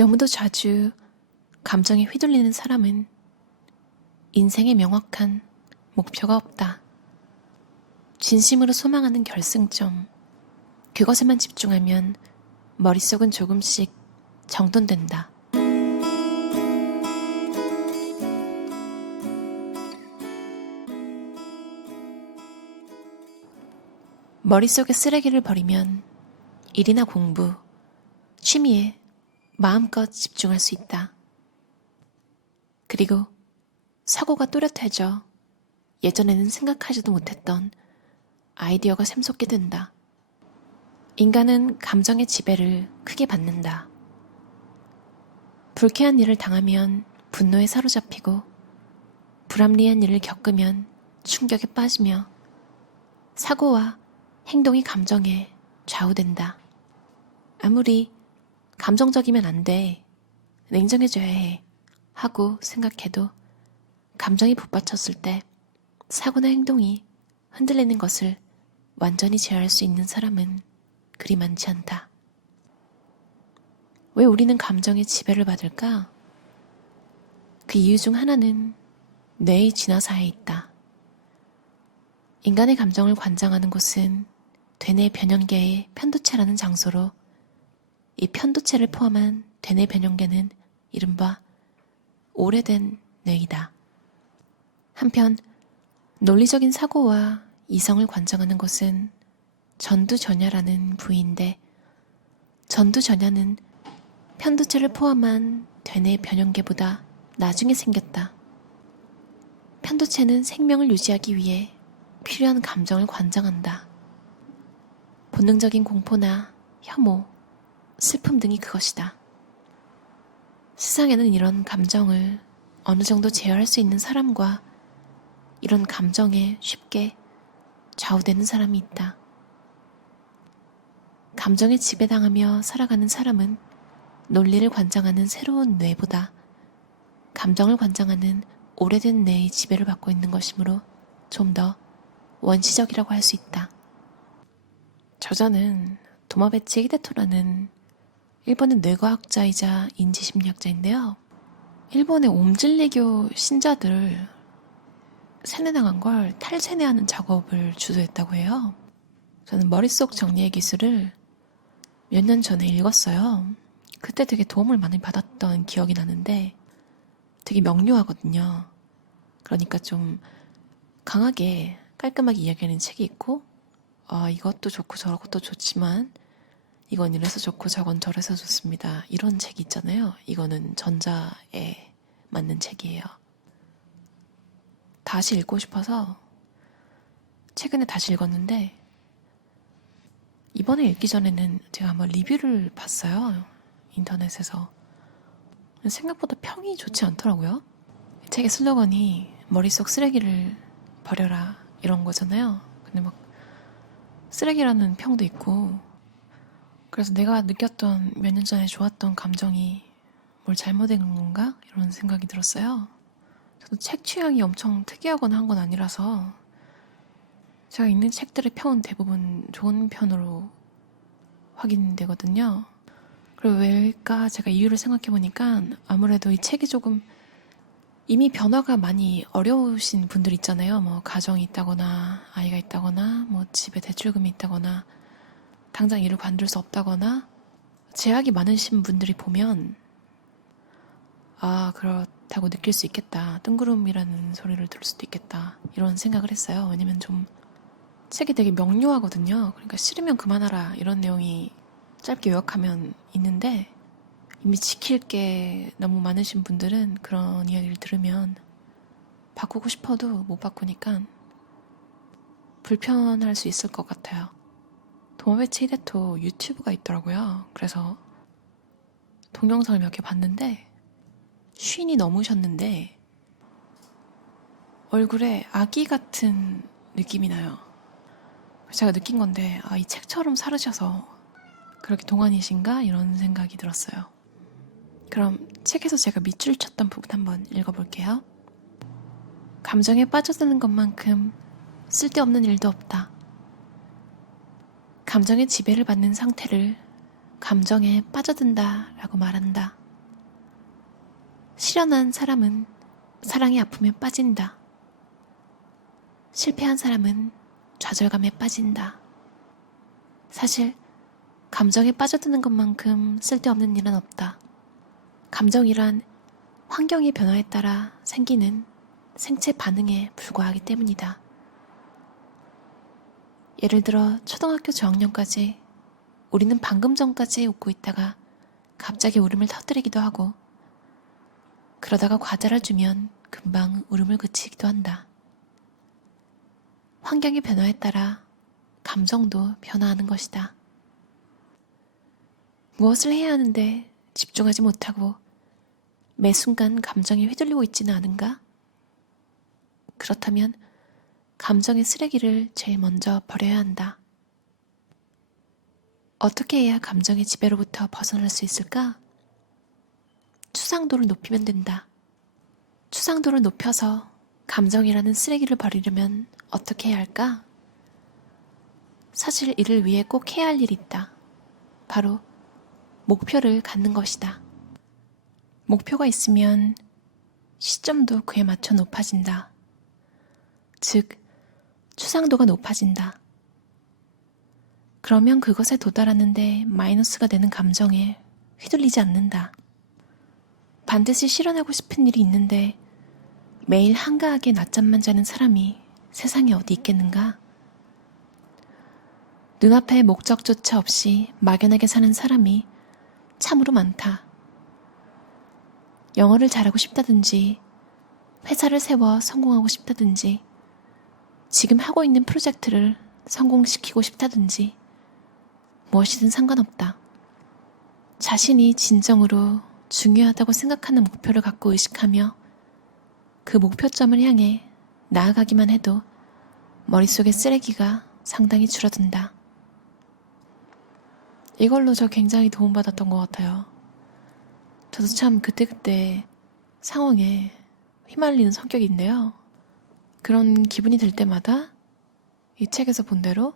너무도 자주 감정에 휘둘리는 사람은 인생에 명확한 목표가 없다. 진심으로 소망하는 결승점, 그것에만 집중하면 머릿속은 조금씩 정돈된다. 머릿속에 쓰레기를 버리면 일이나 공부, 취미에 마음껏 집중할 수 있다. 그리고 사고가 또렷해져 예전에는 생각하지도 못했던 아이디어가 샘솟게 된다. 인간은 감정의 지배를 크게 받는다. 불쾌한 일을 당하면 분노에 사로잡히고 불합리한 일을 겪으면 충격에 빠지며 사고와 행동이 감정에 좌우된다. 아무리 감정적이면 안 돼, 냉정해져야 해 하고 생각해도 감정이 북받쳤을 때 사고나 행동이 흔들리는 것을 완전히 제어할 수 있는 사람은 그리 많지 않다. 왜 우리는 감정의 지배를 받을까? 그 이유 중 하나는 뇌의 진화사에 있다. 인간의 감정을 관장하는 곳은 되뇌 변형계의 편도체라는 장소로 이 편도체를 포함한 되뇌 변형계는 이른바 오래된 뇌이다. 한편 논리적인 사고와 이성을 관장하는 곳은 전두전야라는 부위인데 전두전야는 편도체를 포함한 되뇌 변형계보다 나중에 생겼다. 편도체는 생명을 유지하기 위해 필요한 감정을 관장한다. 본능적인 공포나 혐오, 슬픔 등이 그것이다. 세상에는 이런 감정을 어느 정도 제어할 수 있는 사람과 이런 감정에 쉽게 좌우되는 사람이 있다. 감정에 지배당하며 살아가는 사람은 논리를 관장하는 새로운 뇌보다 감정을 관장하는 오래된 뇌의 지배를 받고 있는 것이므로 좀 더 원시적이라고 할 수 있다. 저자는 도마베치 히데토라는 일본의 뇌과학자이자 인지심리학자인데요. 일본의 옴질리교 신자들 세뇌당한 걸 탈세뇌하는 작업을 주도했다고 해요. 저는 머릿속 정리의 기술을 몇 년 전에 읽었어요. 그때 되게 도움을 많이 받았던 기억이 나는데 되게 명료하거든요. 그러니까 좀 강하게 깔끔하게 이야기하는 책이 있고 이것도 좋고 저것도 좋지만 이건 이래서 좋고 저건 저래서 좋습니다. 이런 책이 있잖아요. 이거는 전자에 맞는 책이에요. 다시 읽고 싶어서 최근에 다시 읽었는데 이번에 읽기 전에는 제가 한번 리뷰를 봤어요. 인터넷에서. 생각보다 평이 좋지 않더라고요. 책의 슬로건이 머릿속 쓰레기를 버려라 이런 거잖아요. 근데 막 쓰레기라는 평도 있고 그래서 내가 느꼈던 몇 년 전에 좋았던 감정이 뭘 잘못된 건가? 이런 생각이 들었어요. 저도 책 취향이 엄청 특이하거나 한 건 아니라서 제가 읽는 책들의 평은 대부분 좋은 편으로 확인되거든요. 그리고 왜일까 제가 이유를 생각해보니까 아무래도 이 책이 조금 이미 변화가 많이 어려우신 분들 있잖아요. 뭐 가정이 있다거나 아이가 있다거나 뭐 집에 대출금이 있다거나 당장 일을 관둘 수 없다거나 제약이 많으신 분들이 보면 그렇다고 느낄 수 있겠다. 뜬구름이라는 소리를 들을 수도 있겠다. 이런 생각을 했어요. 왜냐면 좀 책이 되게 명료하거든요. 그러니까 싫으면 그만하라 이런 내용이 짧게 요약하면 있는데 이미 지킬 게 너무 많으신 분들은 그런 이야기를 들으면 바꾸고 싶어도 못 바꾸니까 불편할 수 있을 것 같아요. 도마베치 히데토 유튜브가 있더라고요. 그래서 동영상을 몇 개 봤는데 쉰이 넘으셨는데 얼굴에 아기 같은 느낌이 나요. 제가 느낀 건데 이 책처럼 살으셔서 그렇게 동안이신가? 이런 생각이 들었어요. 그럼 책에서 제가 밑줄 쳤던 부분 한번 읽어볼게요. 감정에 빠져드는 것만큼 쓸데없는 일도 없다. 감정의 지배를 받는 상태를 감정에 빠져든다 라고 말한다. 실현한 사람은 사랑의 아픔에 빠진다. 실패한 사람은 좌절감에 빠진다. 사실 감정에 빠져드는 것만큼 쓸데없는 일은 없다. 감정이란 환경의 변화에 따라 생기는 생체 반응에 불과하기 때문이다. 예를 들어 초등학교 저학년까지 우리는 방금 전까지 웃고 있다가 갑자기 울음을 터뜨리기도 하고, 그러다가 과자를 주면 금방 울음을 그치기도 한다. 환경의 변화에 따라 감정도 변화하는 것이다. 무엇을 해야 하는데 집중하지 못하고 매 순간 감정에 휘둘리고 있지는 않은가? 그렇다면 감정의 쓰레기를 제일 먼저 버려야 한다. 어떻게 해야 감정의 지배로부터 벗어날 수 있을까? 추상도를 높이면 된다. 추상도를 높여서 감정이라는 쓰레기를 버리려면 어떻게 해야 할까? 사실 이를 위해 꼭 해야 할 일이 있다. 바로 목표를 갖는 것이다. 목표가 있으면 시점도 그에 맞춰 높아진다. 즉, 추상도가 높아진다. 그러면 그것에 도달하는데 마이너스가 되는 감정에 휘둘리지 않는다. 반드시 실현하고 싶은 일이 있는데 매일 한가하게 낮잠만 자는 사람이 세상에 어디 있겠는가? 눈앞에 목적조차 없이 막연하게 사는 사람이 참으로 많다. 영어를 잘하고 싶다든지, 회사를 세워 성공하고 싶다든지, 지금 하고 있는 프로젝트를 성공시키고 싶다든지, 무엇이든 상관없다. 자신이 진정으로 중요하다고 생각하는 목표를 갖고 의식하며 그 목표점을 향해 나아가기만 해도 머릿속의 쓰레기가 상당히 줄어든다. 이걸로 저 굉장히 도움받았던 것 같아요. 저도 참 그때그때 상황에 휘말리는 성격인데요. 그런 기분이 들 때마다 이 책에서 본 대로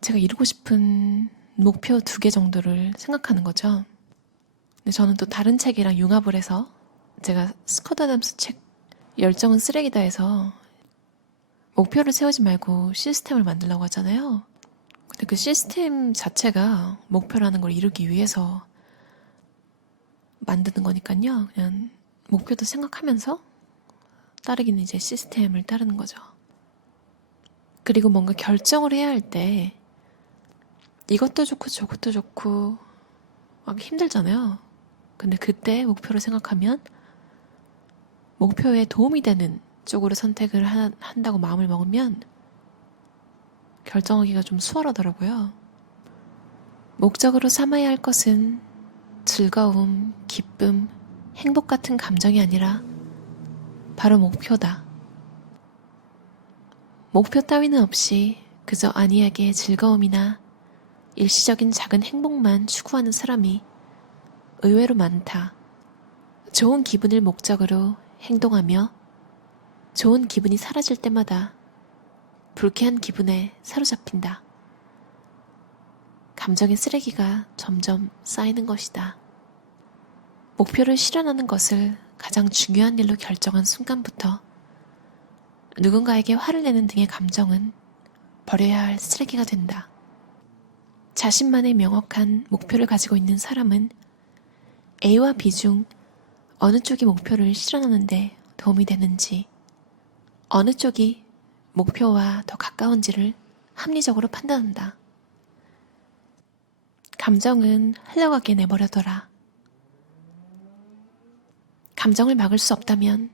제가 이루고 싶은 목표 2개 정도를 생각하는 거죠. 근데 저는 또 다른 책이랑 융합을 해서 제가 스콧 아담스 책 열정은 쓰레기다 해서 목표를 세우지 말고 시스템을 만들려고 하잖아요. 근데 그 시스템 자체가 목표라는 걸 이루기 위해서 만드는 거니까요. 그냥 목표도 생각하면서 따르기는 이제 시스템을 따르는 거죠. 그리고 뭔가 결정을 해야 할 때 이것도 좋고 저것도 좋고 막 힘들잖아요. 근데 그때 목표를 생각하면 목표에 도움이 되는 쪽으로 선택을 한다고 마음을 먹으면 결정하기가 좀 수월하더라고요. 목적으로 삼아야 할 것은 즐거움, 기쁨, 행복 같은 감정이 아니라 바로 목표다. 목표 따위는 없이 그저 안이하게 즐거움이나 일시적인 작은 행복만 추구하는 사람이 의외로 많다. 좋은 기분을 목적으로 행동하며 좋은 기분이 사라질 때마다 불쾌한 기분에 사로잡힌다. 감정의 쓰레기가 점점 쌓이는 것이다. 목표를 실현하는 것을 가장 중요한 일로 결정한 순간부터 누군가에게 화를 내는 등의 감정은 버려야 할 쓰레기가 된다. 자신만의 명확한 목표를 가지고 있는 사람은 A와 B 중 어느 쪽이 목표를 실현하는 데 도움이 되는지, 어느 쪽이 목표와 더 가까운지를 합리적으로 판단한다. 감정은 흘러가게 내버려둬라. 감정을 막을 수 없다면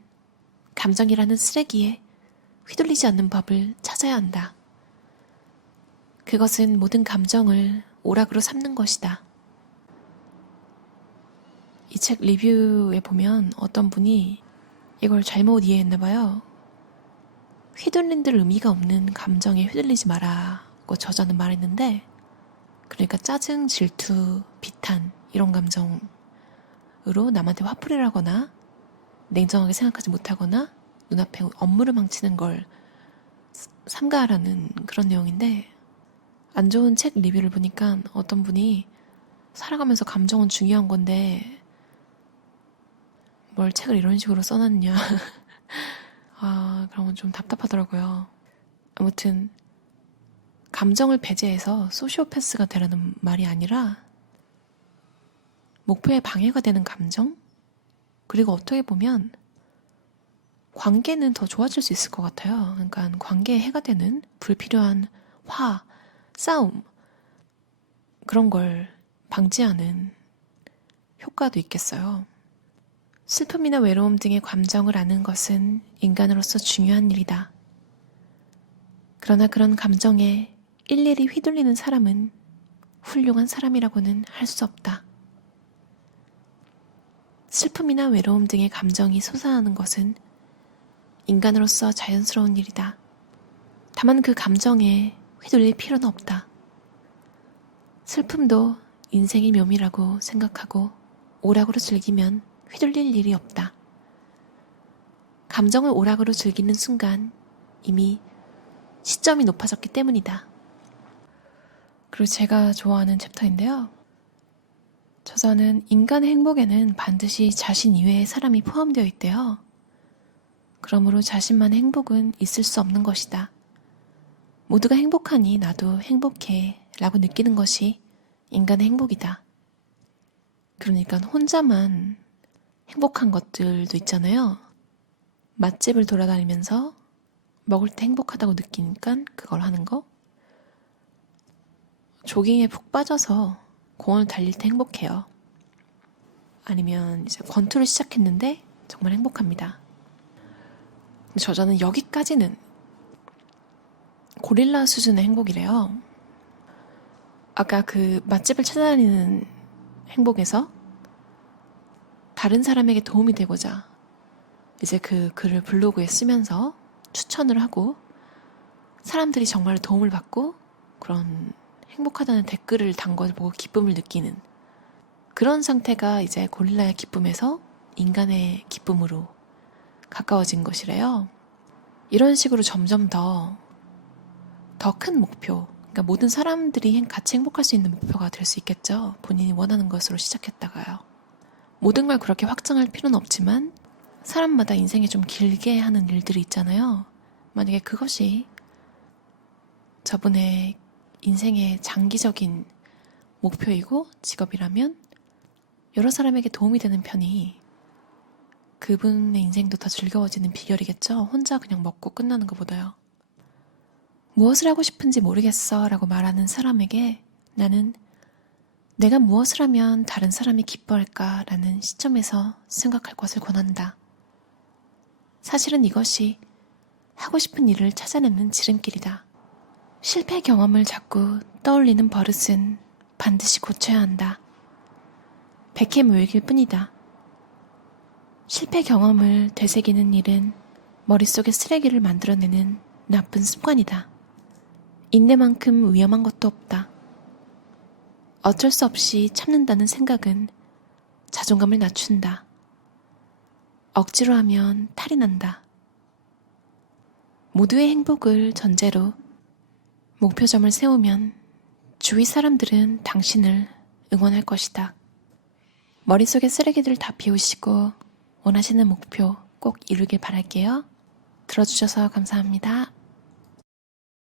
감정이라는 쓰레기에 휘둘리지 않는 법을 찾아야 한다. 그것은 모든 감정을 오락으로 삼는 것이다. 이 책 리뷰에 보면 어떤 분이 이걸 잘못 이해했나 봐요. 휘둘린들 의미가 없는 감정에 휘둘리지 마라고 저자는 말했는데, 그러니까 짜증, 질투, 비탄 이런 감정으로 남한테 화풀이를 하거나 냉정하게 생각하지 못하거나 눈앞에 업무를 망치는 걸 삼가하라는 그런 내용인데, 안 좋은 책 리뷰를 보니까 어떤 분이 살아가면서 감정은 중요한 건데 뭘 책을 이런 식으로 써놨냐. 아, 그러면 좀 답답하더라고요. 아무튼 감정을 배제해서 소시오패스가 되라는 말이 아니라 목표에 방해가 되는 감정? 그리고 어떻게 보면 관계는 더 좋아질 수 있을 것 같아요. 그러니까 관계에 해가 되는 불필요한 화, 싸움 그런 걸 방지하는 효과도 있겠어요. 슬픔이나 외로움 등의 감정을 아는 것은 인간으로서 중요한 일이다. 그러나 그런 감정에 일일이 휘둘리는 사람은 훌륭한 사람이라고는 할 수 없다. 슬픔이나 외로움 등의 감정이 솟아나는 것은 인간으로서 자연스러운 일이다. 다만 그 감정에 휘둘릴 필요는 없다. 슬픔도 인생의 묘미라고 생각하고 오락으로 즐기면 휘둘릴 일이 없다. 감정을 오락으로 즐기는 순간 이미 시점이 높아졌기 때문이다. 그리고 제가 좋아하는 챕터인데요. 저자는 인간의 행복에는 반드시 자신 이외의 사람이 포함되어 있대요. 그러므로 자신만의 행복은 있을 수 없는 것이다. 모두가 행복하니 나도 행복해 라고 느끼는 것이 인간의 행복이다. 그러니까 혼자만 행복한 것들도 있잖아요. 맛집을 돌아다니면서 먹을 때 행복하다고 느끼니까 그걸 하는 거. 조깅에 푹 빠져서 공원을 달릴 때 행복해요. 아니면 이제 권투를 시작했는데 정말 행복합니다. 저자는 여기까지는 고릴라 수준의 행복이래요. 아까 그 맛집을 찾아다니는 행복에서 다른 사람에게 도움이 되고자 이제 그 글을 블로그에 쓰면서 추천을 하고 사람들이 정말 도움을 받고 그런 행복하다는 댓글을 단 것을 보고 기쁨을 느끼는 그런 상태가 이제 고릴라의 기쁨에서 인간의 기쁨으로 가까워진 것이래요. 이런 식으로 점점 더 큰 목표, 그러니까 모든 사람들이 같이 행복할 수 있는 목표가 될 수 있겠죠. 본인이 원하는 것으로 시작했다가요. 모든 걸 그렇게 확장할 필요는 없지만 사람마다 인생에 좀 길게 하는 일들이 있잖아요. 만약에 그것이 저분의 인생의 장기적인 목표이고 직업이라면 여러 사람에게 도움이 되는 편이 그분의 인생도 더 즐거워지는 비결이겠죠. 혼자 그냥 먹고 끝나는 것보다요. 무엇을 하고 싶은지 모르겠어 라고 말하는 사람에게 나는 내가 무엇을 하면 다른 사람이 기뻐할까 라는 시점에서 생각할 것을 권한다. 사실은 이것이 하고 싶은 일을 찾아내는 지름길이다. 실패 경험을 자꾸 떠올리는 버릇은 반드시 고쳐야 한다. 백해무익일 뿐이다. 실패 경험을 되새기는 일은 머릿속에 쓰레기를 만들어내는 나쁜 습관이다. 인내만큼 위험한 것도 없다. 어쩔 수 없이 참는다는 생각은 자존감을 낮춘다. 억지로 하면 탈이 난다. 모두의 행복을 전제로 목표점을 세우면 주위 사람들은 당신을 응원할 것이다. 머릿속에 쓰레기들 다 비우시고 원하시는 목표 꼭 이루길 바랄게요. 들어주셔서 감사합니다.